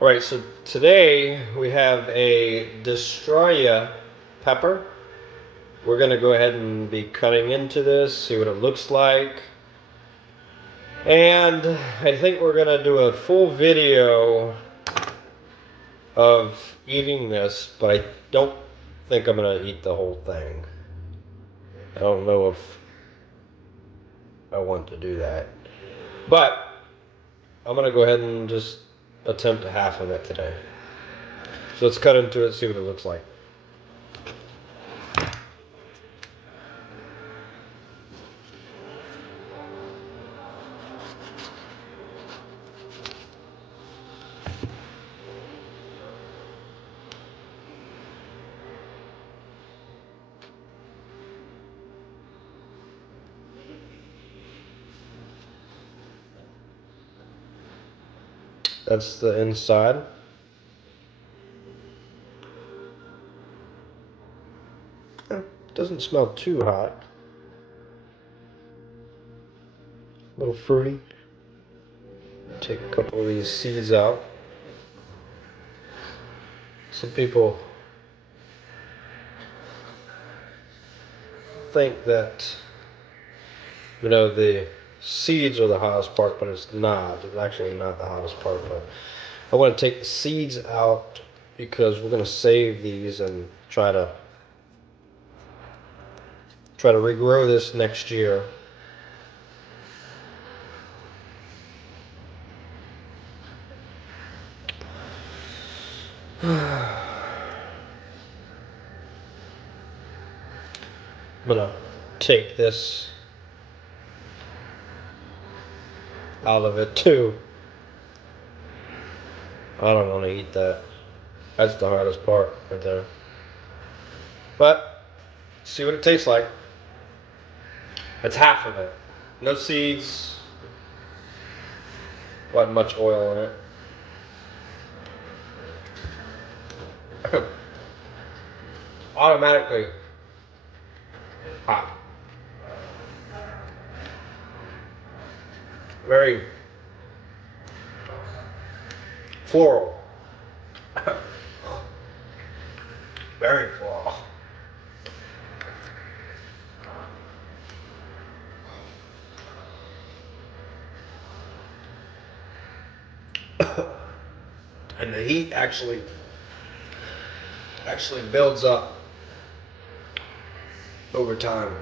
Alright, so today we have a Destroyah pepper. We're going to go ahead and be cutting into this, see what it looks like. And I think we're going to do a full video of eating this, but I don't think I'm going to eat the whole thing. I don't know if I want to do that. But I'm going to go ahead and just attempt half of it today. So let's cut into it, see what it looks like. That's the inside. Doesn't smell too hot. A little fruity. Take a couple of these seeds out. Some people think that, the seeds are the hottest part, but it's not. It's actually not the hottest part. But I want to take the seeds out because we're going to save these and try to regrow this next year. I'm gonna take this out of it too. I don't want to eat that. That's the hardest part right there. But see what it tastes like. That's half of it. No seeds. Wasn't much oil in it. Automatically hot. Very floral. Very floral. And the heat actually builds up over time.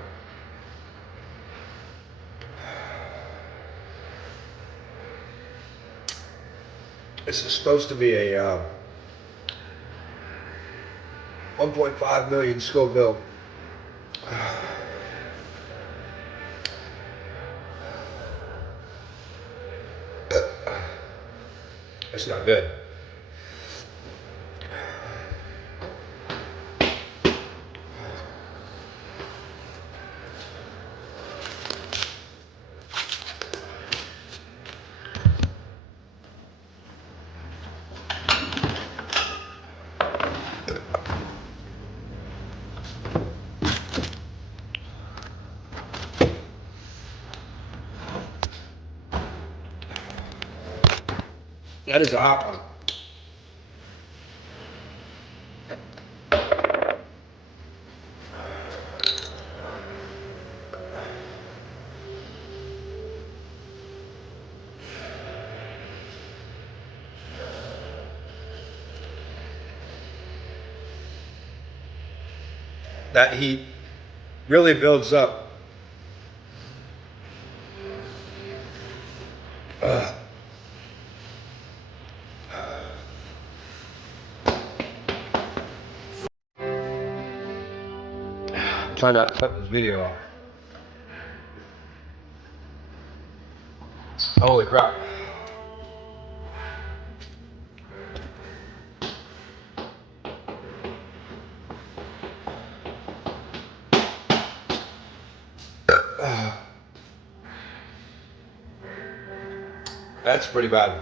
This is supposed to be a 1.5 million Scoville. It's not good. That is a hot one. That heat really builds up. I'm trying not to cut this video off. Holy crap. That's pretty bad.